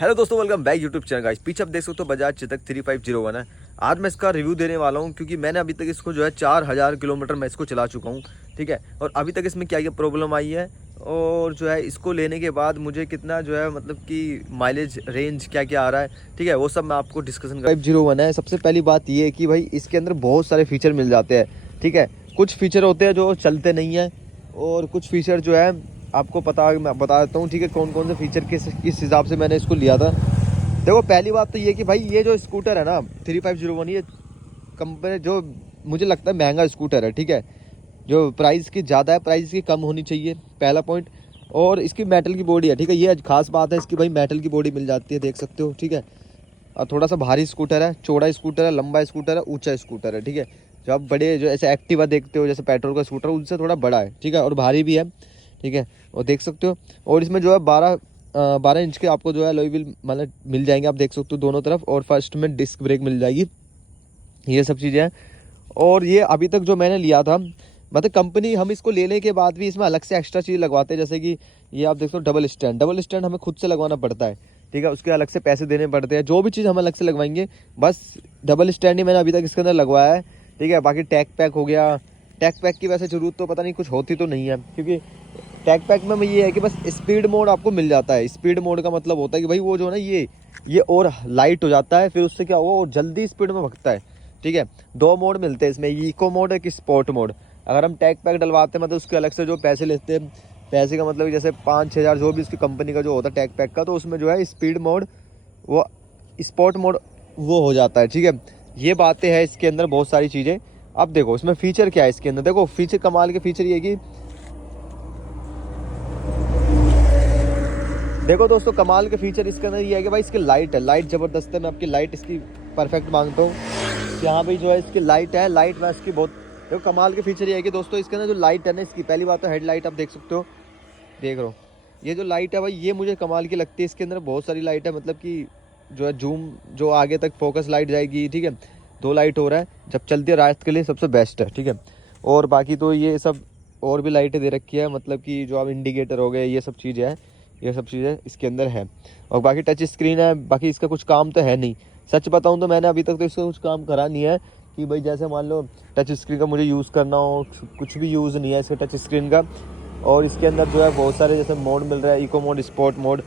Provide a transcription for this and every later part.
Hello दोस्तों, welcome back YouTube channel guys. पीछे आप देख सकते हो बजाज चेतक 3501 है। आज मैं इसका रिव्यू देने वाला हूं क्योंकि मैंने अभी तक इसको जो है 4000 किलोमीटर मैं इसको चला चुका हूं। ठीक है, और अभी तक इसमें क्या क्या प्रॉब्लम आई है और जो है इसको लेने के बाद मुझे कितना जो है मतलब कि माइलेज रेंज क्या क्या आ रहा है, ठीक है, वो सब मैं आपको डिस्कशन 501 है। सबसे पहली बात ये है कि भाई इसके अंदर बहुत सारे फीचर मिल जाते हैं। ठीक है, कुछ फीचर होते हैं जो चलते नहीं हैं और कुछ फीचर जो है आपको मैं बता देता हूँ। ठीक है, कौन कौन से फीचर किस हिसाब से मैंने इसको लिया था। देखो, पहली बात तो ये कि भाई ये जो स्कूटर है ना 3501, ये कंपनी जो मुझे लगता है महंगा स्कूटर है। ठीक है, जो प्राइस की ज़्यादा है, प्राइस की कम होनी चाहिए, पहला पॉइंट। और इसकी मेटल की बॉडी है। ठीक है, ये खास बात है इसकी, भाई मेटल की बॉडी मिल जाती है, देख सकते हो। ठीक है, और थोड़ा सा भारी स्कूटर है, चौड़ा स्कूटर है, लंबा स्कूटर है, ऊंचा स्कूटर है। ठीक है, जो आप बड़े जो ऐसे एक्टिवा देखते हो जैसे पेट्रोल का स्कूटर, उनसे थोड़ा बड़ा है। ठीक है, और भारी भी है। ठीक है, और देख सकते हो। और इसमें जो है 12 इंच के आपको जो है अलॉय व्हील मतलब मिल जाएंगे, आप देख सकते हो दोनों तरफ। और फर्स्ट में डिस्क ब्रेक मिल जाएगी, ये सब चीज़ें हैं। और ये अभी तक जो मैंने लिया था, मतलब कंपनी हम इसको लेने के बाद भी इसमें अलग से एक्स्ट्रा चीज़ लगवाते हैं, जैसे कि ये आप देख सकते हो डबल स्टैंड हमें खुद से लगवाना पड़ता है। ठीक है, उसके अलग से पैसे देने पड़ते हैं। जो भी चीज़ हम अलग से लगवाएंगे, बस डबल स्टैंड ही मैंने अभी तक इसके अंदर लगवाया है। ठीक है, बाकी टैग पैक हो गया। टैग पैक की वैसे ज़रूरत तो पता नहीं कुछ होती तो नहीं है, क्योंकि टैग पैक में ये है कि बस स्पीड मोड आपको मिल जाता है। स्पीड मोड का मतलब होता है कि भाई वो जो है ना ये और लाइट हो जाता है, फिर उससे क्या होगा, वो जल्दी स्पीड में भगता है। ठीक है, दो मोड मिलते हैं इसमें, इको मोड है कि स्पोर्ट मोड। अगर हम टैग पैक डलवाते हैं मतलब उसके अलग से जो पैसे लेते हैं, पैसे का मतलब जैसे 5-6 हज़ार जो भी उसकी कंपनी का जो होता है टैग पैक का, तो उसमें जो है स्पीड मोड, वो स्पोर्ट मोड वो हो जाता है। ठीक है, ये बातें हैं इसके अंदर, बहुत सारी चीज़ें। अब देखो इसमें फीचर क्या है इसके अंदर। देखो फीचर, कमाल के फीचर ये कि देखो दोस्तों, कमाल के फीचर इसके अंदर ये है कि भाई इसकी लाइट है, लाइट ज़बरदस्त है। मैं आपकी लाइट इसकी परफेक्ट मांगता हूँ कि हाँ भाई जो है इसकी लाइट है, लाइट में इसकी बहुत। देखो कमाल के फीचर ये है कि दोस्तों इसके अंदर जो लाइट है ना इसकी, पहली बात तो हेडलाइट आप देख सकते हो, देख रहे हो ये जो लाइट है भाई, ये मुझे कमाल की लगती है। इसके अंदर बहुत सारी लाइट है, मतलब कि जो है जूम, जो आगे तक फोकस लाइट जाएगी। ठीक है, 2 लाइट हो रहा है, जब चलती है रात के लिए सबसे बेस्ट है। ठीक है, और बाकी तो ये सब और भी लाइटें दे रखी है, मतलब कि जो आप इंडिकेटर हो गए, ये सब चीज़ें हैं, ये सब चीज़ें इसके अंदर है। और बाकी टच स्क्रीन है, बाकी इसका कुछ काम तो है नहीं। सच बताऊं तो मैंने अभी तक तो इसका कुछ काम करा नहीं है कि भाई जैसे मान लो टच स्क्रीन का मुझे यूज़ करना हो, कुछ भी यूज़ नहीं है इसके टच स्क्रीन का। और इसके अंदर जो है बहुत सारे जैसे मोड मिल रहा है, इको मोड, स्पोर्ट मोड।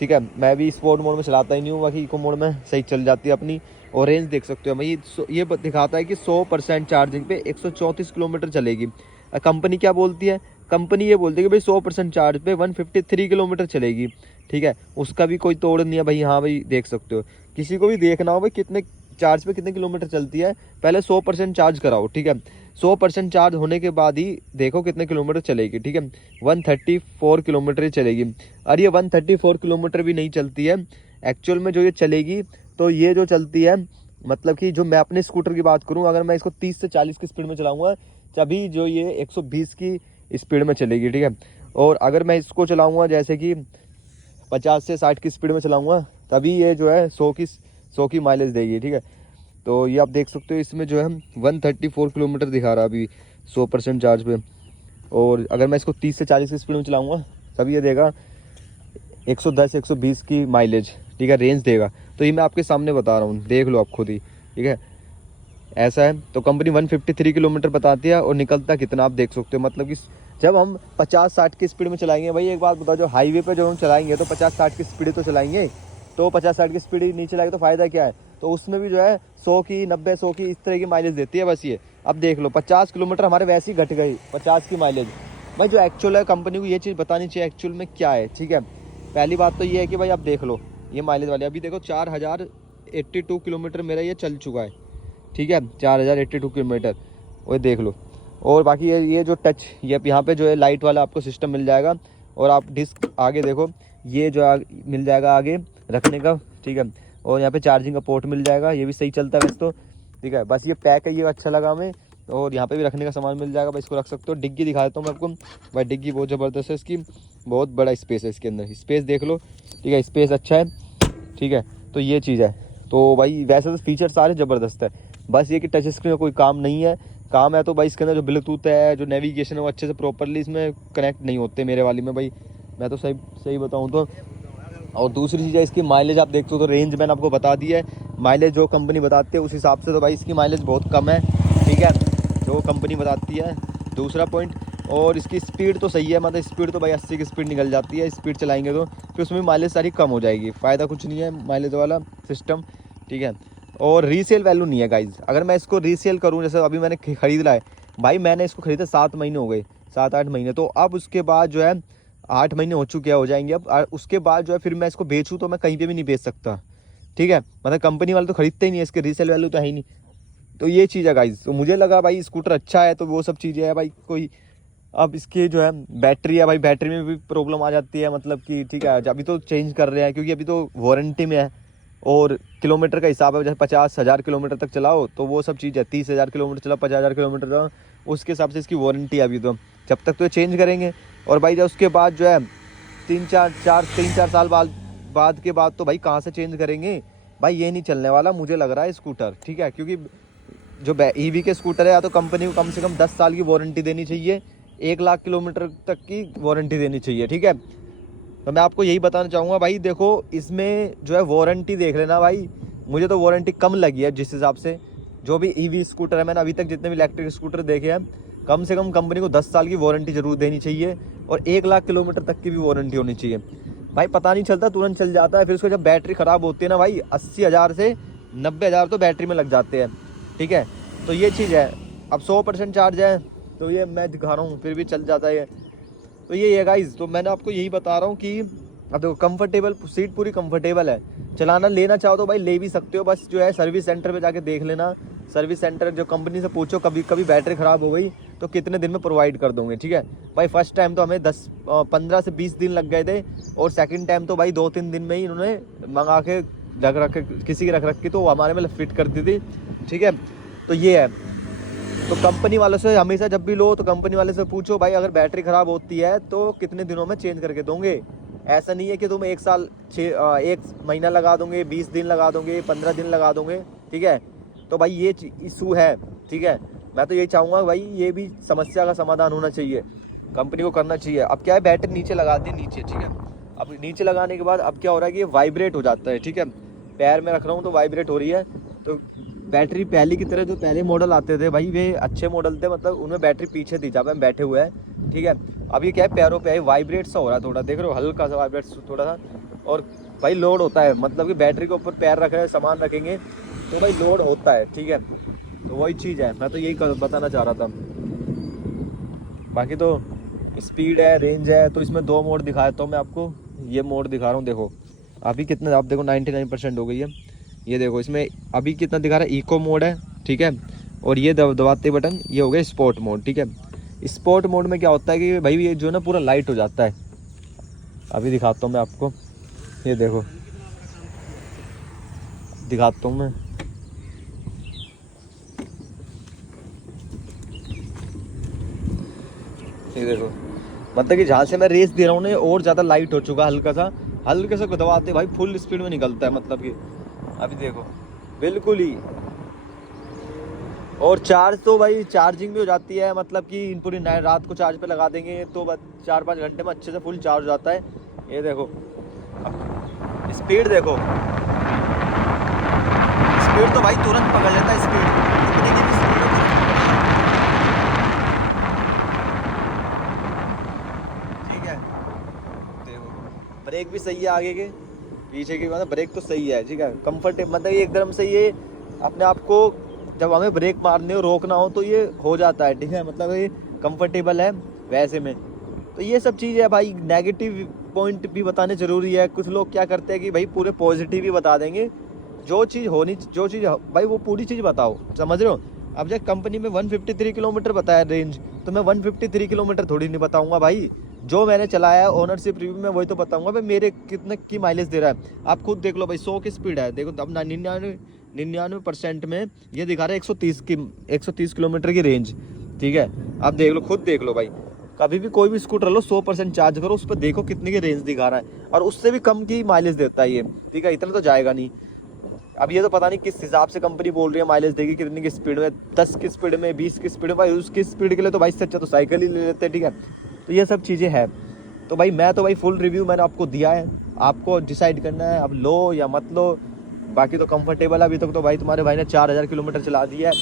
ठीक है, मैं भी स्पोर्ट मोड में चलाता ही नहीं हूँ, बाकी इको मोड में सही चल जाती है अपनी। और रेंज देख सकते हो, मैं ये दिखाता है कि 100% चार्जिंग पे 134 किलोमीटर चलेगी। कंपनी क्या बोलती है, कंपनी ये बोलती है कि भाई 100% चार्ज पे 153 किलोमीटर चलेगी। ठीक है, उसका भी कोई तोड़ नहीं है भाई। हाँ भाई देख सकते हो, किसी को भी देखना हो भाई कितने चार्ज पे कितने किलोमीटर चलती है, पहले 100% चार्ज कराओ। ठीक है, 100% चार्ज होने के बाद ही देखो कितने किलोमीटर चलेगी। ठीक है, 134 किलोमीटर ही चलेगी। और ये 134 किलोमीटर भी नहीं चलती है एक्चुअल में, जो ये चलेगी तो ये जो चलती है, मतलब कि जो मैं अपने स्कूटर की बात करूं, अगर मैं इसको 30 से 40 की स्पीड में चलाऊंगा तभी जो ये 120 की स्पीड में चलेगी। ठीक है, और अगर मैं इसको चलाऊंगा जैसे कि 50 से 60 की स्पीड में चलाऊंगा तभी ये जो है 100 की माइलेज देगी। ठीक है, तो ये आप देख सकते हो, इसमें जो है 134 किलोमीटर दिखा रहा है अभी 100% चार्ज पे। और अगर मैं इसको 30 से 40 की स्पीड में चलाऊंगा तभी ये देगा 110-120 की माइलेज। ठीक है, रेंज देगा। तो ये मैं आपके सामने बता रहा हूँ, देख लो आप खुद ही। ठीक है, ऐसा है। तो कंपनी 153 किलोमीटर बताती है और निकलता कितना आप देख सकते हो, मतलब कि जब हम 50-60 की स्पीड में चलाएंगे, भाई एक बात बताओ, जो हाईवे पे जो हम चलाएंगे तो 50-60 की स्पीड तो चलाएंगे, तो 50-60 की स्पीड नहीं चलाएंगे तो फ़ायदा क्या है। तो उसमें भी जो है 100 की, 90-100 की इस तरह की माइलेज देती है बस ये। अब देख लो 50 किलोमीटर हमारे वैसे ही घट गई 50 की माइलेज। भाई जो एक्चुअल है, कंपनी को ये चीज़ बतानी चाहिए एक्चुअल में क्या है। ठीक है, पहली बात तो ये है कि भाई आप देख लो ये माइलेज वाले, अभी देखो 4082 किलोमीटर मेरा ये चल चुका है। ठीक है, 4082 किलोमीटर, वो देख लो। और बाकी ये जो टच, ये यहाँ पे जो है लाइट वाला आपको सिस्टम मिल जाएगा। और आप डिस्क आगे देखो, ये जो मिल जाएगा आगे रखने का। ठीक है, और यहाँ पे चार्जिंग का पोर्ट मिल जाएगा, ये भी सही चलता है वैसे तो। ठीक है, बस ये पैक है, ये अच्छा लगा हमें। और यहाँ पे भी रखने का सामान मिल जाएगा, बस इसको रख सकते हो। डिग्गी दिखा देता हूँ मैं आपको, भाई डिग्गी बहुत ज़बरदस्त है इसकी, बहुत बड़ा स्पेस है इसके अंदर, स्पेस देख लो। ठीक है, स्पेस अच्छा है। ठीक है, तो ये चीज़ है। तो भाई वैसे तो फीचर सारे ज़बरदस्त है, बस ये कि टच स्क्रीन में कोई काम नहीं है। काम है तो भाई इसके अंदर जो ब्लूटूथ है, जो नेविगेशन है, वो अच्छे से प्रॉपरली इसमें कनेक्ट नहीं होते मेरे वाली में भाई। मैं तो सही बताऊँ तो और दूसरी चीज़ है इसकी माइलेज, आप देखते हो तो रेंज मैंने आपको बता दी है। माइलेज जो कंपनी बताती है उस हिसाब से तो भाई इसकी माइलेज बहुत कम है, ठीक है, जो कंपनी बताती है। दूसरा पॉइंट, और इसकी स्पीड तो सही है, मतलब स्पीड तो भाई 80 की स्पीड निकल जाती है, स्पीड चलाएंगे तो फिर उसमें माइलेज सारी कम हो जाएगी, फ़ायदा कुछ नहीं है माइलेज वाला सिस्टम, ठीक है। और रीसेल वैल्यू नहीं है गाइज। अगर मैं इसको रीसेल करूँ, जैसे अभी मैंने खरीद लाया भाई, मैंने इसको खरीदा 7 महीने हो गए, 7-8 महीने, तो अब उसके बाद जो है 8 महीने हो चुके हो जाएंगे अब, उसके बाद जो है फिर मैं इसको बेचूँ तो मैं कहीं पे भी नहीं बेच सकता, ठीक है, मतलब कंपनी वाले तो खरीदते ही नहीं है, इसके रीसेल वैल्यू तो है ही नहीं। तो ये चीज़ है गाइज। तो मुझे लगा भाई स्कूटर अच्छा है, तो वो सब चीज़ें है भाई कोई। अब इसकी जो है बैटरी है भाई, बैटरी में भी प्रॉब्लम आ जाती है, मतलब कि ठीक है अभी तो चेंज कर रहे हैं क्योंकि अभी तो वारंटी में है, और किलोमीटर का हिसाब है, जैसे 50,000 किलोमीटर तक चलाओ तो वो सब चीज़ है, 30,000 किलोमीटर चलाओ, 50,000 किलोमीटर चलाओ, उसके हिसाब से इसकी वारंटी है अभी तो, जब तक तो ये चेंज करेंगे। और भाई जब उसके बाद जो है 3-4 साल बाद के बाद तो भाई कहाँ से चेंज करेंगे भाई, ये नहीं चलने वाला मुझे लग रहा है स्कूटर, ठीक है, क्योंकि जो ईवी के स्कूटर है या तो कंपनी को कम से कम 10 साल की वारंटी देनी चाहिए, 1 लाख किलोमीटर तक की वारंटी देनी चाहिए, ठीक है। तो मैं आपको यही बताना चाहूँगा भाई, देखो इसमें जो है वारंटी देख लेना भाई, मुझे तो वारंटी कम लगी है जिस हिसाब से, जो भी ईवी स्कूटर है मैंने अभी तक जितने भी इलेक्ट्रिक स्कूटर देखे हैं, कम से कम कंपनी को 10 साल की वारंटी जरूर देनी चाहिए, और 1 लाख किलोमीटर तक की भी वारंटी होनी चाहिए भाई। पता नहीं चलता, तुरंत चल जाता है, फिर उसको जब बैटरी ख़राब होती है ना भाई, 80,000 से 90,000 तो बैटरी में लग जाते हैं, ठीक है। तो ये चीज़ है। अब 100% चार्ज है तो ये मैं दिखा रहा हूँ फिर भी चल जाता है। तो ये है गाइज, तो मैंने आपको यही बता रहा हूँ कि अब देखो कंफर्टेबल सीट पूरी कंफर्टेबल है, चलाना लेना चाहो तो भाई ले भी सकते हो, बस जो है सर्विस सेंटर पे जाके देख लेना, सर्विस सेंटर जो कंपनी से पूछो कभी कभी बैटरी ख़राब हो गई तो कितने दिन में प्रोवाइड कर दोगे, ठीक है भाई। फर्स्ट टाइम तो हमें 15 से 20 दिन लग गए थे, और सेकंड टाइम तो भाई 2-3 दिन में ही इन्होंने मंगा के रख किसी की रख की तो हमारे में फिट कर दी थी, ठीक है। तो ये है, तो कंपनी वालों से हमेशा जब भी लो तो कंपनी वाले से पूछो भाई, अगर बैटरी ख़राब होती है तो कितने दिनों में चेंज करके दोगे। ऐसा नहीं है कि तुम 1 महीना लगा दोगे, 20 दिन लगा दोगे, 15 दिन लगा दोगे, ठीक है। तो भाई ये इशू है, ठीक है। मैं तो यही चाहूँगा भाई, ये भी समस्या का समाधान होना चाहिए, कंपनी को करना चाहिए। अब क्या है, बैटरी नीचे लगा दी नीचे, ठीक है। अब नीचे लगाने के बाद अब क्या हो रहा है कि ये वाइब्रेट हो जाता है, ठीक है, पैर में रख रहा हूँ तो वाइब्रेट हो रही है। तो बैटरी पहले की तरह जो पहले मॉडल आते थे भाई, वे अच्छे मॉडल थे, मतलब उनमें बैटरी पीछे थी जहाँ पे हम बैठे हुए हैं, ठीक है। अभी क्या है, पैरों पे वाइब्रेट सा हो रहा है थोड़ा, देख रहे हो, हल्का सा वाइब्रेट थोड़ा सा, और भाई लोड होता है, मतलब कि बैटरी के ऊपर पैर रख रहे सामान रखेंगे तो भाई लोड होता है, ठीक है। तो वही चीज़ है, मैं तो यही बताना चाह रहा था। बाकी तो स्पीड है, रेंज है, तो इसमें 2 मोड दिखाया तो मैं आपको ये मोड दिखा रहा हूँ। देखो अभी कितना, आप देखो 99% हो गई है, ये देखो इसमें अभी कितना दिखा रहा है, इको मोड है, ठीक है। और ये दबाते बटन ये हो गया स्पोर्ट मोड, ठीक है। स्पोर्ट मोड में क्या होता है कि भाई ये जो है ना पूरा लाइट हो जाता है। अभी दिखाता हूँ मैं आपको, ये देखो दिखाता हूँ मैं, ये देखो, मतलब कि जहाँ से मैं रेस दे रहा हूँ ना और ज़्यादा लाइट हो चुका, हल्के से दबाते भाई फुल स्पीड में निकलता है, मतलब कि अभी देखो बिल्कुल ही। और चार्ज तो भाई चार्जिंग भी हो जाती है, मतलब कि पूरी रात को चार्ज पे लगा देंगे तो 4-5 घंटे में अच्छे से फुल चार्ज हो जाता है। ये देखो स्पीड देखो, स्पीड तो भाई तुरंत पकड़ लेता है, स्पीड कितने की भी स्पीड है, ठीक है। देखो ब्रेक भी सही है, आगे के पीछे की, मतलब ब्रेक तो सही है, ठीक है, कंफर्टेबल, मतलब ये एकदम से ये अपने आप को जब हमें ब्रेक मारने हो रोकना हो तो ये हो जाता है, ठीक है, मतलब ये कंफर्टेबल है वैसे में। तो ये सब चीज़ है भाई, नेगेटिव पॉइंट भी बताने ज़रूरी है। कुछ लोग क्या करते हैं कि भाई पूरे पॉजिटिव ही बता देंगे, जो चीज़ भाई वो पूरी चीज़ बताओ, समझ रहे हो। अब जब कंपनी में 153 किलोमीटर बताया रेंज, तो मैं 153 किलोमीटर थोड़ी नहीं बताऊँगा भाई, जो मैंने चलाया है ओनरशिप रिव्यू में वही तो बताऊँगा भाई, मेरे कितने की माइलेज दे रहा है। आप खुद देख लो भाई, 100 की स्पीड है, देखो अब 99% में ये दिखा रहा है 130 किलोमीटर की रेंज, ठीक है। आप देख लो, खुद देख लो भाई, कभी भी कोई भी स्कूटर लो 100% चार्ज करो, उस पर देखो कितने की रेंज दिखा रहा है, और उससे भी कम की माइलेज देता है ये, ठीक है, इतना तो जाएगा नहीं। अब ये तो पता नहीं किस हिसाब से कंपनी बोल रही है माइलेज देगी कितनी की स्पीड में, 10 की स्पीड में, 20 की स्पीड में, भाई उसकी स्पीड के लिए तो भाई से अच्छा तो साइकिल ही ले लेते हैं, ठीक है। तो ये सब चीज़ें हैं, तो भाई मैं तो भाई फुल रिव्यू मैंने आपको दिया है, आपको डिसाइड करना है अब लो या मत लो। बाकी तो कंफर्टेबल है, अभी तक तो भाई तुम्हारे भाई ने 4000 किलोमीटर चला दिया है।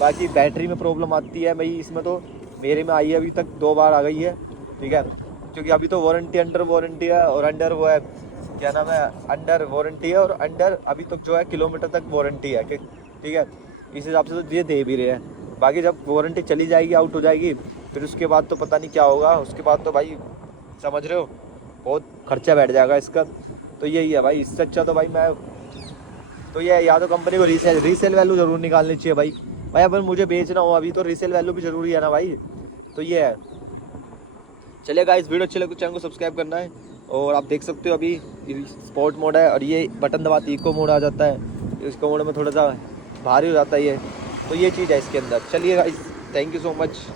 बाकी बैटरी में प्रॉब्लम आती है भाई इसमें, तो मेरे में आई है अभी तक 2 बार आ गई है, ठीक है। क्योंकि अभी तो वारंटी अंडर वारंटी है, और अंडर वो है क्या नाम है, अंडर वारंटी है, और अंडर अभी तक जो है किलोमीटर तक वारंटी है, ठीक है। इस हिसाब से तो ये दे भी रहे हैं। बाकी जब वारंटी चली जाएगी, आउट हो जाएगी, फिर उसके बाद तो पता नहीं क्या होगा। उसके बाद तो भाई समझ रहे हो बहुत खर्चा बैठ जाएगा इसका। तो यही है भाई, इससे अच्छा तो भाई मैं तो ये या तो कंपनी को रीसेल वैल्यू जरूर निकालनी चाहिए भाई। भाई अगर मुझे बेचना हो अभी तो रीसेल वैल्यू भी जरूरी है ना भाई। तो ये है। चलिए गाइस, वीडियो अच्छी लगे तो चैनल को सब्सक्राइब करना है। और आप देख सकते हो अभी स्पोर्ट मोड है, और ये बटन दबाते इको मोड आ जाता है। इसको मोड में थोड़ा सा भारी हो जाता है ये, तो ये चीज़ है इसके अंदर। चलिए guys, thank you so much.